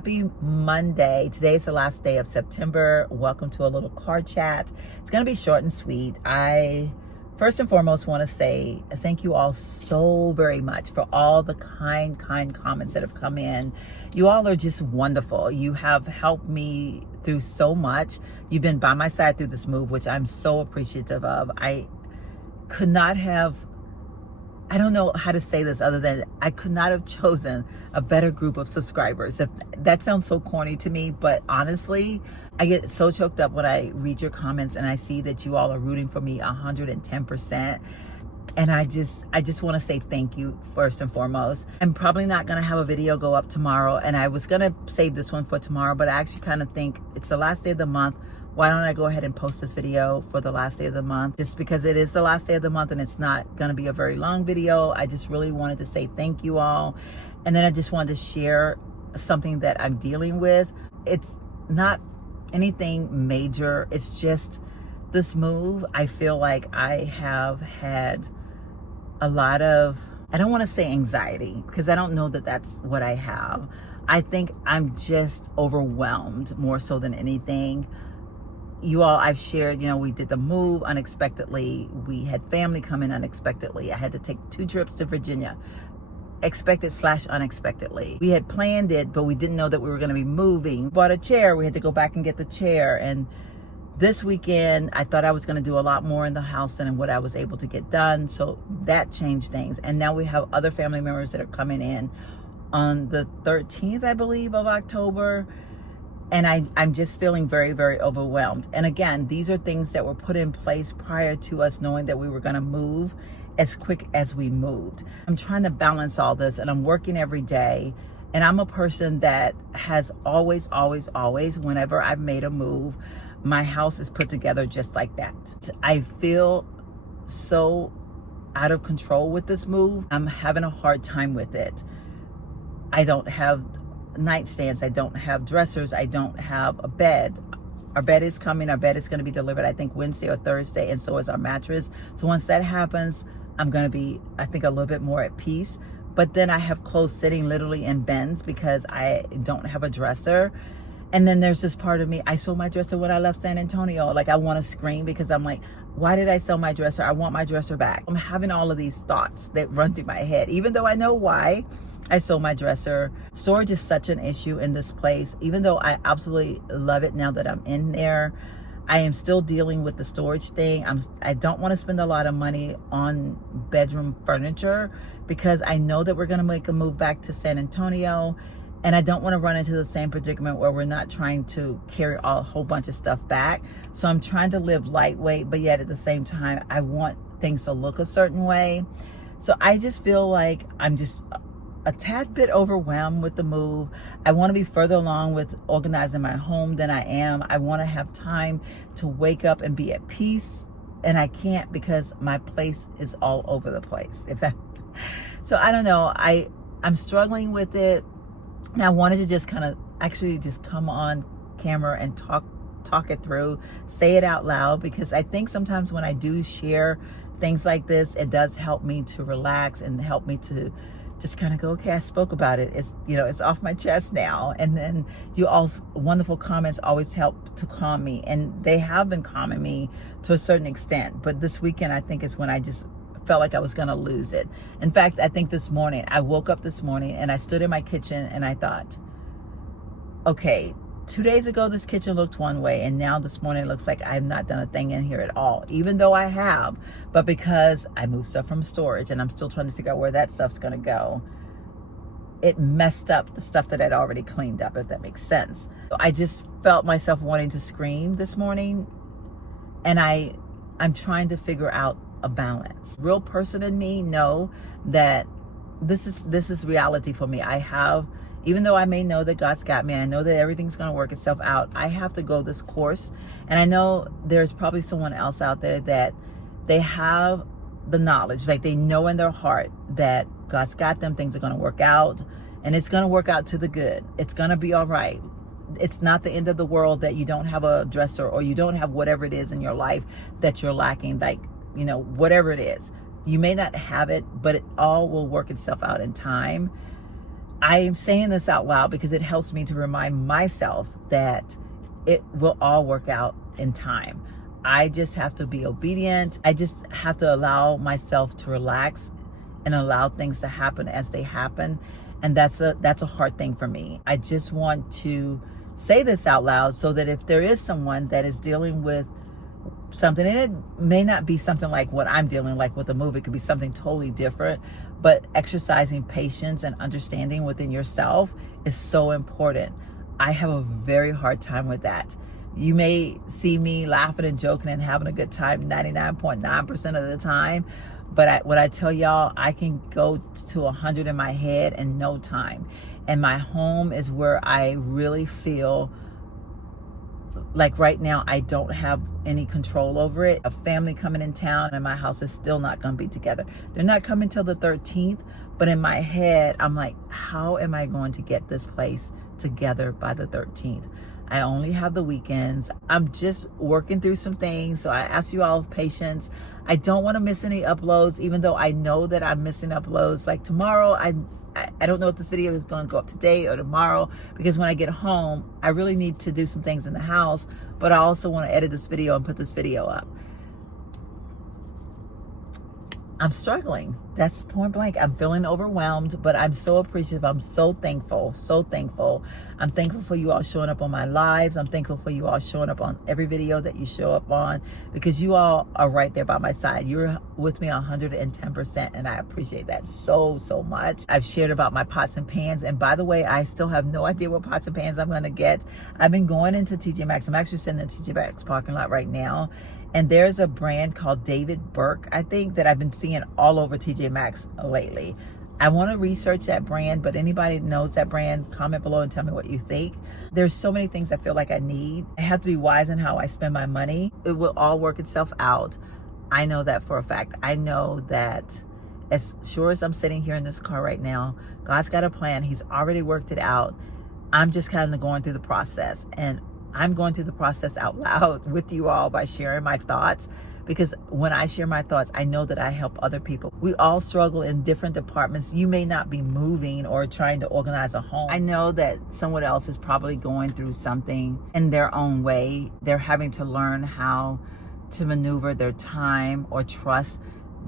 Happy Monday. Today is the last day of September. Welcome to a little car chat. It's going to be short and sweet. I first and foremost want to say thank you all so very much for all the kind comments that have come in. You all are just wonderful. You have helped me through so much. You've been by my side through this move, which I'm so appreciative of. I don't know how to say this other than I could not have chosen a better group of subscribers. That sounds so corny to me, but honestly, I get so choked up when I read your comments and I see that you all are rooting for me 110%. And I just want to say thank you first and foremost. I'm probably not going to have a video go up tomorrow, and I was going to save this one for tomorrow, but I actually kind of think it's the last day of the month. Why don't I go ahead and post this video for the last day of the month, just because it is the last day of the month and it's not going to be a very long video. I just really wanted to say thank you all. And then I just wanted to share something that I'm dealing with. It's not anything major. It's just this move. I feel like I have had a lot of, I don't want to say anxiety, because I don't know that that's what I have. I think I'm just overwhelmed more so than anything. You all, I've shared, we did the move unexpectedly. We had family come in unexpectedly. I had to take 2 trips to Virginia, expected/unexpectedly. We had planned it, but we didn't know that we were going to be moving. Bought a chair. We had to go back and get the chair. And this weekend, I thought I was going to do a lot more in the house than what I was able to get done. So that changed things. And now we have other family members that are coming in on the 13th, I believe, of October. And I'm just feeling very, very overwhelmed. And again, these are things that were put in place prior to us knowing that we were going to move as quick as we moved. I'm trying to balance all this, and I'm working every day. And I'm a person that has always, whenever I've made a move, my house is put together just like that. I feel so out of control with this move. I'm having a hard time with it. I don't have nightstands, I don't have dressers, I don't have a bed. Our bed is coming. Our bed is going to be delivered, I think, Wednesday or Thursday, and so is our mattress. So once that happens, I'm going to be, I think, a little bit more at peace. But then I have clothes sitting literally in bins because I don't have a dresser. And then there's this part of me, I sold my dresser when I left San Antonio. Like, I want to scream because I'm like, why did I sell my dresser? I want my dresser back. I'm having all of these thoughts that run through my head, even though I know why I sold my dresser. Storage is such an issue in this place. Even though I absolutely love it now that I'm in there, I am still dealing with the storage thing. I don't want to spend a lot of money on bedroom furniture because I know that we're going to make a move back to San Antonio. And I don't want to run into the same predicament where we're not trying to carry a whole bunch of stuff back. So I'm trying to live lightweight, but yet at the same time, I want things to look a certain way. So I just feel like I'm just a tad bit overwhelmed with the move. I want to be further along with organizing my home than I am. I want to have time to wake up and be at peace, and I can't because my place is all over the place. So I don't know. I'm struggling with it, and I wanted to just kind of actually just come on camera and talk it through, say it out loud, because I think sometimes when I do share things like this, it does help me to relax and help me to just kind of go, okay, I spoke about it. It's, it's off my chest now. And then you all's wonderful comments always help to calm me. And they have been calming me to a certain extent. But this weekend, I think, is when I just felt like I was going to lose it. In fact, I think this morning, I woke up this morning and I stood in my kitchen and I thought, okay, 2 days ago, this kitchen looked one way, and now this morning it looks like I've not done a thing in here at all, even though I have. But because I moved stuff from storage and I'm still trying to figure out where that stuff's going to go, it messed up the stuff that I'd already cleaned up, if that makes sense. So I just felt myself wanting to scream this morning, and I'm trying to figure out a balance. Real person in me know that this is reality for me. Even though I may know that God's got me, I know that everything's going to work itself out, I have to go this course. And I know there's probably someone else out there that they have the knowledge, like they know in their heart that God's got them, things are going to work out, and it's going to work out to the good. It's going to be all right. It's not the end of the world that you don't have a dresser or you don't have whatever it is in your life that you're lacking, like, whatever it is. You may not have it, but it all will work itself out in time. I am saying this out loud because it helps me to remind myself that it will all work out in time. I just have to be obedient. I just have to allow myself to relax and allow things to happen as they happen. And that's a hard thing for me. I just want to say this out loud so that if there is someone that is dealing with something, and it may not be something like what I'm dealing like with a move, it could be something totally different, but exercising patience and understanding within yourself is so important. I have a very hard time with that. You may see me laughing and joking and having a good time 99.9% of the time, but when I tell y'all, I can go to 100 in my head in no time. And my home is where I really feel like right now I don't have any control over it. A family coming in town and my house is still not going to be together. They're not coming till the 13th, but in my head, I'm like, how am I going to get this place together by the 13th? I only have the weekends. I'm just working through some things. So I ask you all patience. I don't want to miss any uploads, even though I know that I'm missing uploads. Like tomorrow, I don't know if this video is going to go up today or tomorrow, because when I get home, I really need to do some things in the house, but I also want to edit this video and put this video up. I'm struggling. That's point blank. I'm feeling overwhelmed, but I'm so appreciative. I'm so thankful, so thankful. I'm thankful for you all showing up on my lives. I'm thankful for you all showing up on every video that you show up on, because you all are right there by my side. You're with me 110%, and I appreciate that so, so much. I've shared about my pots and pans, and by the way, I still have no idea what pots and pans I'm going to get. I've been going into TJ Maxx. I'm actually sitting in the TJ Maxx parking lot right now. And there's a brand called David Burke, I think, that I've been seeing all over TJ Maxx lately. I want to research that brand, but anybody that knows that brand, comment below and tell me what you think. There's so many things I feel like I need. I have to be wise in how I spend my money. It will all work itself out. I know that for a fact. I know that as sure as I'm sitting here in this car right now, God's got a plan. He's already worked it out. I'm just kind of going through the process, and I'm going through the process out loud with you all by sharing my thoughts, because when I share my thoughts, I know that I help other people. We all struggle in different departments. You may not be moving or trying to organize a home. I know that someone else is probably going through something in their own way. They're having to learn how to maneuver their time or trust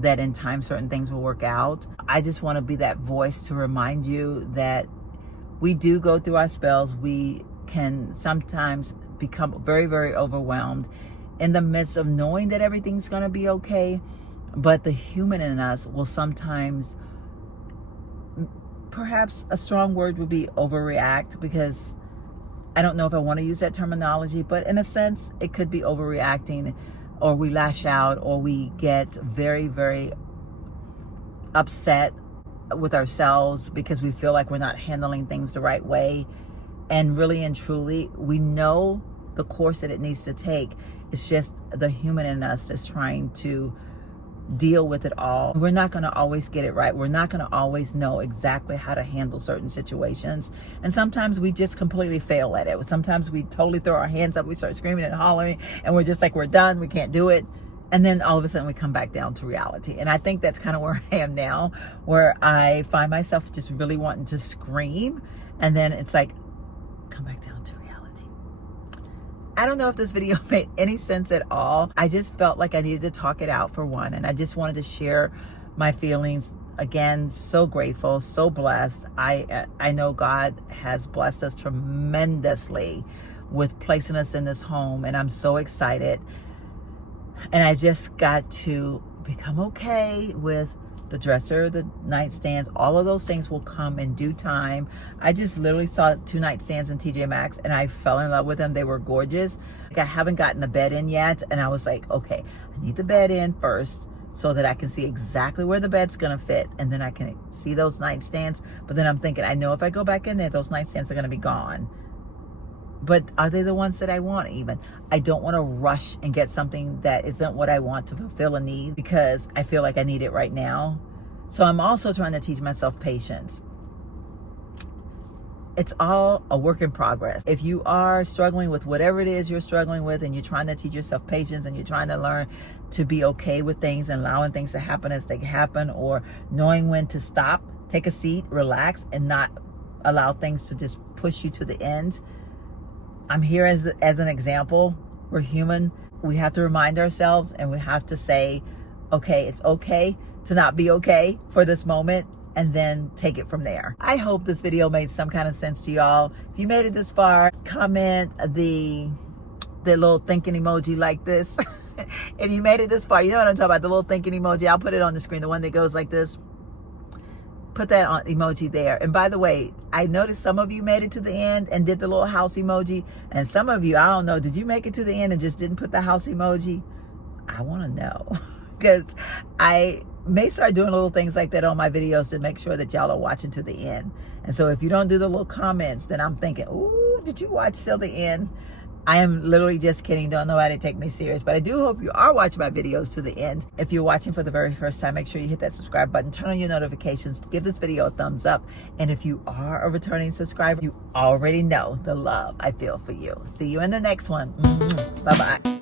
that in time certain things will work out. I just want to be that voice to remind you that we do go through our spells. We can sometimes become very, very overwhelmed in the midst of knowing that everything's going to be okay. But the human in us will sometimes, perhaps a strong word would be overreact, because I don't know if I want to use that terminology, but in a sense, it could be overreacting, or we lash out, or we get very, very upset with ourselves because we feel like we're not handling things the right way. And really and truly, we know the course that it needs to take. It's just the human in us that's trying to deal with it all. We're not going to always get it right. We're not going to always know exactly how to handle certain situations. And sometimes we just completely fail at it. Sometimes we totally throw our hands up. We start screaming and hollering, and we're just like, we're done. We can't do it. And then all of a sudden we come back down to reality. And I think that's kind of where I am now, where I find myself just really wanting to scream. And then it's like, come back down to reality. I don't know if this video made any sense at all. I just felt like I needed to talk it out for one, and I just wanted to share my feelings. Again, so grateful, so blessed. I know God has blessed us tremendously with placing us in this home, and I'm so excited. And I just got to become okay with the dresser, the nightstands. All of those things will come in due time. I just literally saw 2 nightstands in TJ Maxx, and I fell in love with them. They were gorgeous. Like, I haven't gotten the bed in yet, and I was like, okay, I need the bed in first so that I can see exactly where the bed's gonna fit, and then I can see those nightstands. But then I'm thinking, I know if I go back in there, those nightstands are gonna be gone. But are they the ones that I want even? I don't want to rush and get something that isn't what I want to fulfill a need, because I feel like I need it right now. So I'm also trying to teach myself patience. It's all a work in progress. If you are struggling with whatever it is you're struggling with, and you're trying to teach yourself patience, and you're trying to learn to be okay with things and allowing things to happen as they happen, or knowing when to stop, take a seat, relax, and not allow things to just push you to the end. I'm here as an example. We're human. We have to remind ourselves, and we have to say, okay, it's okay to not be okay for this moment, and then take it from there. I hope this video made some kind of sense to y'all. If you made it this far, comment the little thinking emoji like this. If you made it this far, you know what I'm talking about, the little thinking emoji. I'll put it on the screen, the one that goes like this. Put that on emoji there. And by the way, I noticed some of you made it to the end and did the little house emoji, and some of you, I don't know, did you make it to the end and just didn't put the house emoji? I want to know, because I may start doing little things like that on my videos to make sure that y'all are watching to the end. And so if you don't do the little comments, then I'm thinking, ooh, did you watch till the end? I am literally just kidding. Don't know how to take me serious, but I do hope you are watching my videos to the end. If you're watching for the very first time, make sure you hit that subscribe button, turn on your notifications, give this video a thumbs up. And if you are a returning subscriber, you already know the love I feel for you. See you in the next one. Bye-bye.